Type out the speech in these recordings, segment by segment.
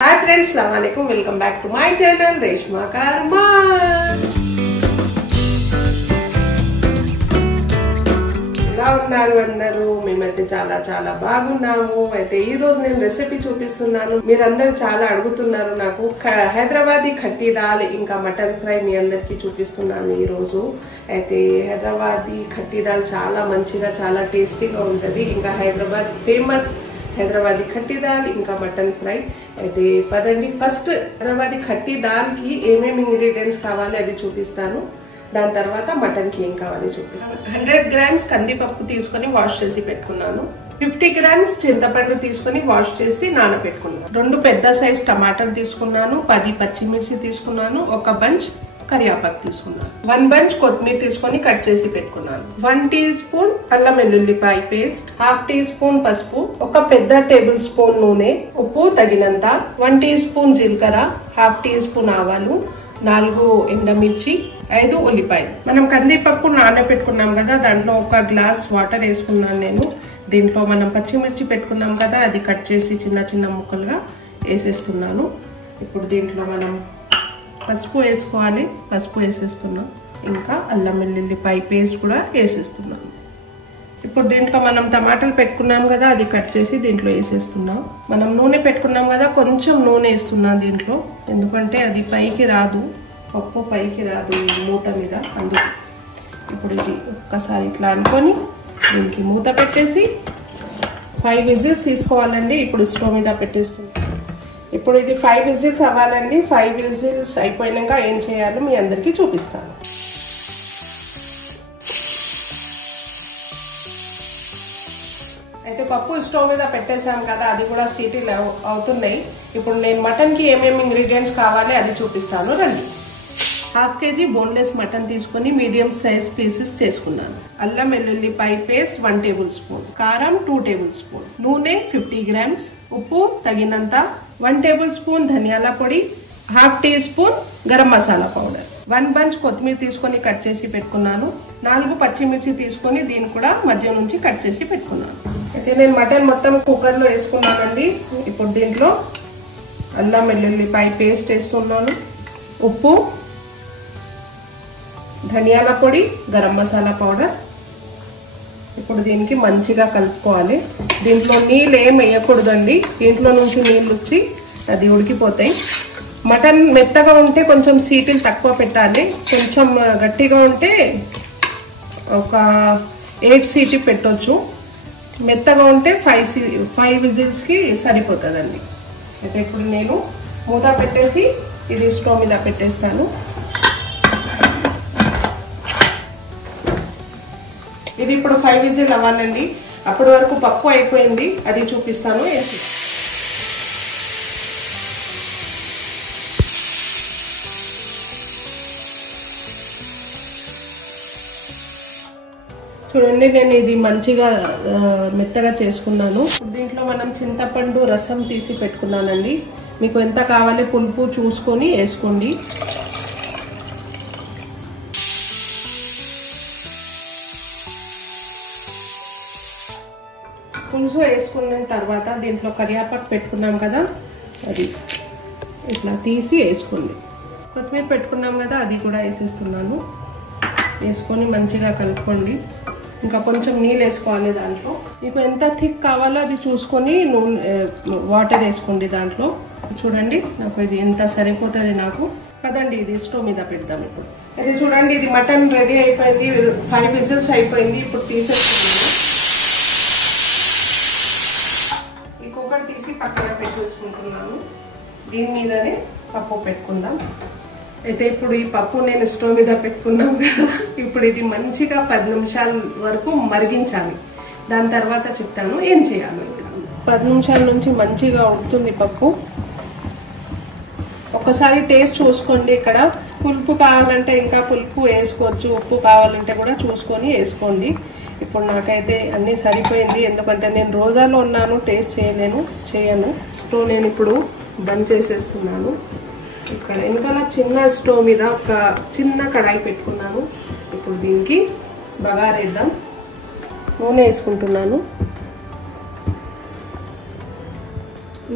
हाय friends, अस्सलाम वालेकुम। Welcome back to my channel Reshma Karwan. ఎలా ఉన్నారు అందరూ? మేమైతే చాలా చాలా బాగున్నాము. అయితే ఈ రోజు నేను రెసిపీ చూపిస్తున్నాను. మీరందరూ చాలా అడుగుతున్నారు నాకు హైదరాబాదీ ఖట్టీ దాల్ ఇంకా మటన్ ఫ్రై మీ అందరికి చూపిస్తున్నాను ఈ రోజు. అయితే హైదరాబాదీ ఖట్టీ దాల్ చాలా మంచిగా చాలా టేస్టీగా ఉంటది. ఇంకా హైదరాబాద్ ఫేమస్ హైదరాబాదీ ఖట్టీ దాల్ ఇంకా మటన్ ఫ్రై. అయితే పదండి ఫస్ట్ హైదరాబాదీ ఖట్టీ దాల్ కి ఏమేమి ఇంగ్రీడియంట్స్ కావాలి అది చూపిస్తాను. దాని తర్వాత మటన్ కి ఏం కావాలి చూపిస్తాను. 100 గ్రామ్స్ కందిపప్పు తీసుకొని వాష్ చేసి పెట్టుకున్నాను. 50 గ్రామ్స్ చింతపండు తీసుకొని వాష్ చేసి నానబెట్టుకున్నాను. 2 పెద్ద సైజ్ టమాటాలు తీసుకున్నాను. 10 పచ్చిమిర్చి తీసుకున్నాను. ఒక బంచ్ కరివేపాకు తీసుకున్నాను. 1 బంచ్ కొత్తిమీర తీసుకొని కట్ చేసి పెట్టుకున్నాను. 1 టీ స్పూన్ అల్లం వెల్లుల్లిపాయ పేస్ట్, 1/2 టీ స్పూన్ పసుపు, ఒక పెద్ద టేబుల్ స్పూన్ నూనె, ఉప్పు తగినంత, 1 టీ స్పూన్ జీలకర్ర, 1/2 టీ స్పూన్ ఆవాలు, 4 ఎండుమిర్చి, 5 ఉల్లిపాయలు. మనం కందిపప్పు నానబెట్టుకున్నాం కదా, దాంట్లో 1 గ్లాస్ వాటర్ వేసుకున్నాను నేను. దీంట్లో మనం పచ్చిమిర్చి పెట్టుకున్నాం కదా, అది కట్ చేసి చిన్న చిన్న ముక్కలుగా వేసేస్తున్నాను. ఇప్పుడు దీంట్లో మనం పసుపు వేసుకోవాలి. పసుపు వేసేస్తున్నాం. ఇంకా అల్లం వెల్లుల్లిపాయ పేస్ట్ కూడా వేసేస్తున్నాం. ఇప్పుడు దీంట్లో మనం టమాటాలు పెట్టుకున్నాం కదా, అది కట్ చేసి దీంట్లో వేసేస్తున్నాం. మనం నూనె పెట్టుకున్నాం కదా, కొంచెం నూనె వేస్తున్నాం దీంట్లో, ఎందుకంటే అది పైకి రాదు, పప్పు పైకి రాదు ఈ మూత మీద, అందుకు. ఇప్పుడు ఇది ఒక్కసారి ఇట్లా అనుకొని దీనికి మూత పెట్టేసి 5 విజిల్స్ తీసుకోవాలండి. ఇప్పుడు స్టవ్ మీద పెట్టేస్తున్నాం. ఇప్పుడు ఇది 5 విజిల్స్ అవ్వాలండి. 5 విజిల్స్ అయిపోయినాక ఏం చేయాలో మీ అందరికీ చూపిస్తాను. అయితే పప్పు స్టవ్ మీద పెట్టేసాం కదా, అది కూడా సీటీలు అవుతున్నాయి. ఇప్పుడు నేను మటన్ కి ఏమేమి ఇంగ్రీడియంట్స్ కావాలి అది చూపిస్తాను రండి. 1/2 kg బోన్లెస్ మటన్ తీసుకుని మీడియం సైజ్ పీసెస్ చేసుకున్నాను. అల్లం వెల్లుల్లిపాయ పేస్ట్ 1 టేబుల్ స్పూన్, కారం 2 టేబుల్ స్పూన్, నూనె 50 గ్రామ్స్, ఉప్పు తగినంత, 1 టేబుల్ స్పూన్ ధనియాల పొడి, 1/2 teaspoon garam masala powder, 1 bunch కొత్తిమీర తీసుకొని కట్ చేసి పెట్టుకున్నాను. 4 పచ్చిమిర్చి తీసుకొని దీన్ని కూడా మధ్య నుంచి కట్ చేసి పెట్టుకున్నాను. అయితే నేను మటన్ మొత్తం కుక్కర్ లో వేసుకున్నానండి. ఇప్పుడు దీంట్లో అల్లం వెల్లుల్లిపాయ పేస్ట్ వేస్తున్నాను, ఉప్పు, ధనియాల పొడి, గరం మసాలా పౌడర్. ఇప్పుడు దీనికి మంచిగా కలుపుకోవాలి. దీంట్లో నీళ్ళు ఏం వేయకూడదండి, దీంట్లో నుంచి నీళ్ళు వచ్చి అది ఉడికిపోతాయి. మటన్ మెత్తగా ఉంటే కొంచెం సీటీలు తక్కువ పెట్టాలి, కొంచెం గట్టిగా ఉంటే ఒక 8 సీటీ పెట్టొచ్చు. మెత్తగా ఉంటే 5 విజిల్స్ కి సరిపోతుందండి. అయితే ఇప్పుడు నేను మూత పెట్టేసి ఇది స్టవ్ మీద పెట్టేస్తాను. ఇది ఇప్పుడు 5 విజిల్ అవ్వాలండి. అప్పటి వరకు పప్పు అయిపోయింది, అది చూపిస్తాను. చూడండి, నేను ఇది మంచిగా మెత్తగా చేసుకున్నాను. దీంట్లో మనం చింతపండు రసం తీసి పెట్టుకున్నానండి. మీకు ఎంత కావాలి పులుపు చూసుకొని వేసుకోండి. పులుసు వేసుకున్న తర్వాత దీంట్లో కరివేపాకు పెట్టుకున్నాం కదా, అది ఇట్లా తీసి వేసుకోండి. కొత్తిమీర పెట్టుకున్నాం కదా, అది కూడా వేసేస్తున్నాను. వేసుకొని మంచిగా కలుపుకోండి. ఇంకా కొంచెం నీళ్ళు వేసుకోవాలి దాంట్లో. మీకు ఎంత థిక్ కావాలో అది చూసుకొని వాటర్ వేసుకోండి దాంట్లో. చూడండి నాకు ఇది ఎంత సరిపోతుంది నాకు. కదండి, ఇది స్టవ్ మీద పెడదాం ఇప్పుడు. అయితే చూడండి, ఇది మటన్ రెడీ అయిపోయింది. 5 విజిల్స్ అయిపోయింది. ఇప్పుడు తీసేస్తున్నాను. ఈ కుక్కర్ తీసి పక్కన పెట్టేసుకుంటున్నాను. దీని మీదనే పప్పు పెట్టుకుందాం. అయితే ఇప్పుడు ఈ పప్పు నేను స్టవ్ మీద పెట్టుకున్నాం కదా, ఇప్పుడు ఇది మంచిగా 10 నిమిషాల వరకు మరిగించాలి. దాని తర్వాత చెప్తాను ఏం చేయాలి. 10 నిమిషాల నుంచి మంచిగా ఉడుకుతుంది పప్పు. ఒకసారి టేస్ట్ చూసుకోండి. ఇక్కడ పులుపు కావాలంటే ఇంకా పులుపు వేసుకోవచ్చు, ఉప్పు కావాలంటే కూడా చూసుకొని వేసుకోండి. ఇప్పుడు నాకైతే అన్నీ సరిపోయింది, ఎందుకంటే నేను రోజాలో ఉన్నాను, టేస్ట్ చేయను. స్టవ్ నేను ఇప్పుడు బంద్ చేసేస్తున్నాను. ఇక్కడ వెనకాల చిన్న స్టవ్ మీద ఒక చిన్న కడాయి పెట్టుకున్నాను. ఇప్పుడు దీనికి బగారేద్దాం. నూనె వేసుకుంటున్నాను.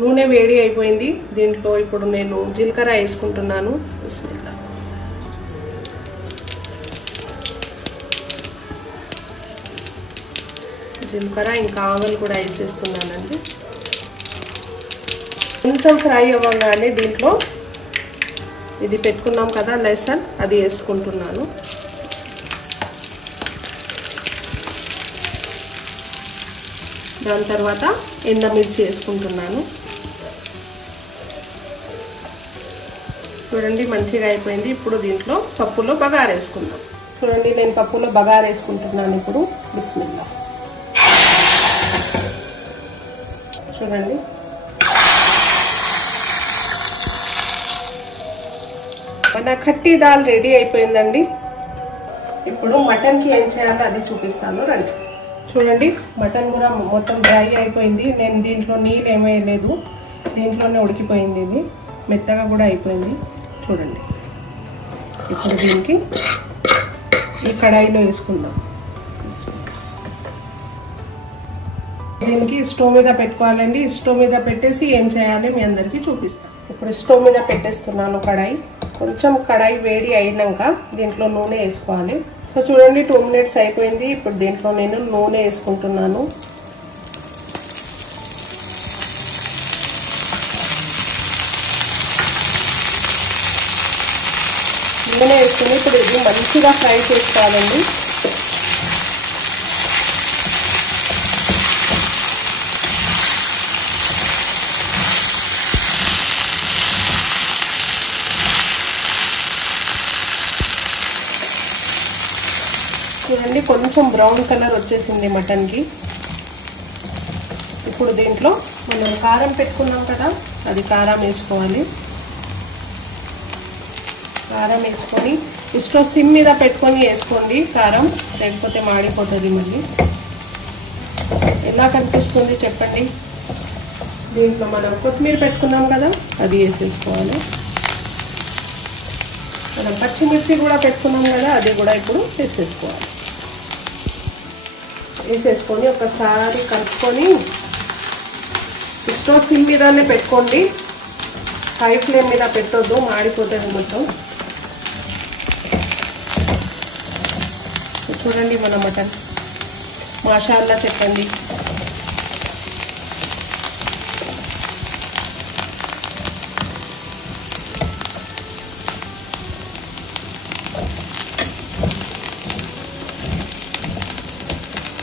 నూనె వేడి అయిపోయింది. దీంట్లో ఇప్పుడు నేను జీలకర్ర వేసుకుంటున్నాను. బిస్మిల్లా. జీలకర్ర ఇంకా ఆవాలు కూడా వేసేస్తున్నానండి. కొంచెం ఫ్రై అవ్వగానే దీంట్లో ఇది పెట్టుకున్నాం కదా లెసన్, అది వేసుకుంటున్నాను. దాని తర్వాత ఎండుమిర్చి వేసుకుంటున్నాను. చూడండి మంచిగా అయిపోయింది. ఇప్పుడు దీంట్లో పప్పులో బగారు వేసుకుందాం. చూడండి నేను పప్పులో బగారు వేసుకుంటున్నాను ఇప్పుడు. బిస్మిల్లా. చూడండి మన ఖట్టి దాల్ రెడీ అయిపోయిందండి. ఇప్పుడు మటన్కి ఏం చేయాలో అది చూపిస్తాను రండి. చూడండి మటన్ కూడా మొత్తం డ్రై అయిపోయింది. నేను దీంట్లో నీళ్ళు ఏమేయలేదు, దీంట్లోనే ఉడికిపోయింది. ఇది మెత్తగా కూడా అయిపోయింది. చూడండి ఇప్పుడు దీనికి ఈ కడాయిలో వేసుకుందాం. దీనికి స్టవ్ మీద పెట్టుకోవాలండి. స్టవ్ మీద పెట్టేసి ఏం చేయాలి మీ అందరికీ చూపిస్తాను. ఇప్పుడు స్టవ్ మీద పెట్టేస్తున్నాను కడాయి. కొంచెం కడాయి వేడి అయినాక దీంట్లో నూనె వేసుకోవాలి. సో చూడండి 2 మినిట్స్ అయిపోయింది. ఇప్పుడు దీంట్లో నేను నూనె వేసుకుంటున్నాను. నూనె వేసుకుని ఇప్పుడు ఇది మంచిగా ఫ్రై చేసుకోవాలండి. చూడండి కొంచెం బ్రౌన్ కలర్ వచ్చేసింది మటన్కి. ఇప్పుడు దీంట్లో మనం కారం పెట్టుకున్నాం కదా, అది కారం వేసుకోవాలి. కారం వేసుకొని స్టవ్ సిమ్ మీద పెట్టుకొని వేసుకోండి కారం, లేకపోతే మాడిపోతుంది మళ్ళీ. ఎలా కనిపిస్తుంది చెప్పండి. దీంట్లో మనం కొత్తిమీర పెట్టుకున్నాం కదా, అది వేసేసుకోవాలి. మనం పచ్చిమిర్చి కూడా పెట్టుకున్నాం కదా, అది కూడా ఇప్పుడు వేసేసుకోవాలి. వేసేసుకొని ఒకసారి కలుపుకొని స్టవ్ సిమ్ మీదనే పెట్టుకోండి, హై ఫ్లేమ్ మీద పెట్టొద్దు, మాడిపోతుంది మొత్తం. చూడండి మన మటన్ మాషాల్లా చెప్పండి.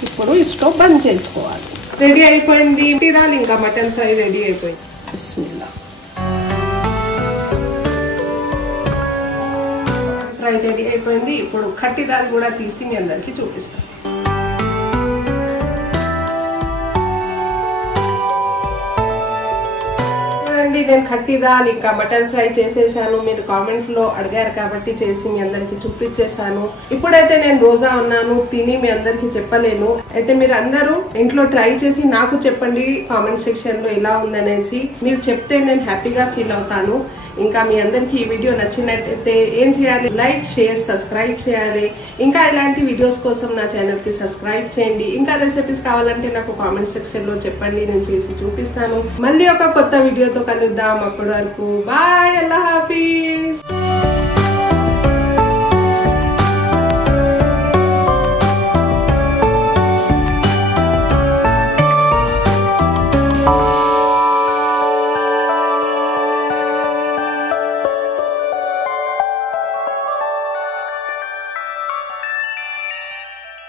ఇప్పుడు స్టవ్ బంద్ చేసుకోవాలి. రెడీ అయిపోయింది తినాలి. ఇంకా మటన్ ఫ్రై రెడీ అయిపోయింది. బిస్మిల్లా. ఫ్రై రెడీ అయిపోయింది. ఇప్పుడు ఖట్టి దాల్ కూడా తీసి మీ అందరికి చూపిస్తాను. చూడండి నేను ఖట్టి దాల్ ఇంకా మటన్ ఫ్రై చేసేసాను. మీరు కామెంట్ లో అడిగారు కాబట్టి చేసి మీ అందరికి చూపించేసాను. ఇప్పుడైతే నేను రోజా ఉన్నాను, తిని మీ అందరికి చెప్పలేను. అయితే మీరు అందరూ ఇంట్లో ట్రై చేసి నాకు చెప్పండి కామెంట్ సెక్షన్ లో ఎలా ఉందనేసి. మీరు చెప్తే నేను హ్యాపీగా ఫీల్ అవుతాను. ఇంకా మీ అందరికి ఈ వీడియో నచ్చినట్టయితే ఏం చేయాలి, లైక్ షేర్ సబ్స్క్రైబ్ చేయాలి. ఇంకా ఇలాంటి వీడియోస్ కోసం నా ఛానల్ కి సబ్స్క్రైబ్ చేయండి. ఇంకా రెసిపీస్ కావాలంటే నాకు కామెంట్ సెక్షన్ లో చెప్పండి, నేను చేసి చూపిస్తాను. మళ్ళీ ఒక కొత్త వీడియోతో కలుద్దాం. అప్పటి వరకు బాయ్, అల్లా హాఫీజ్.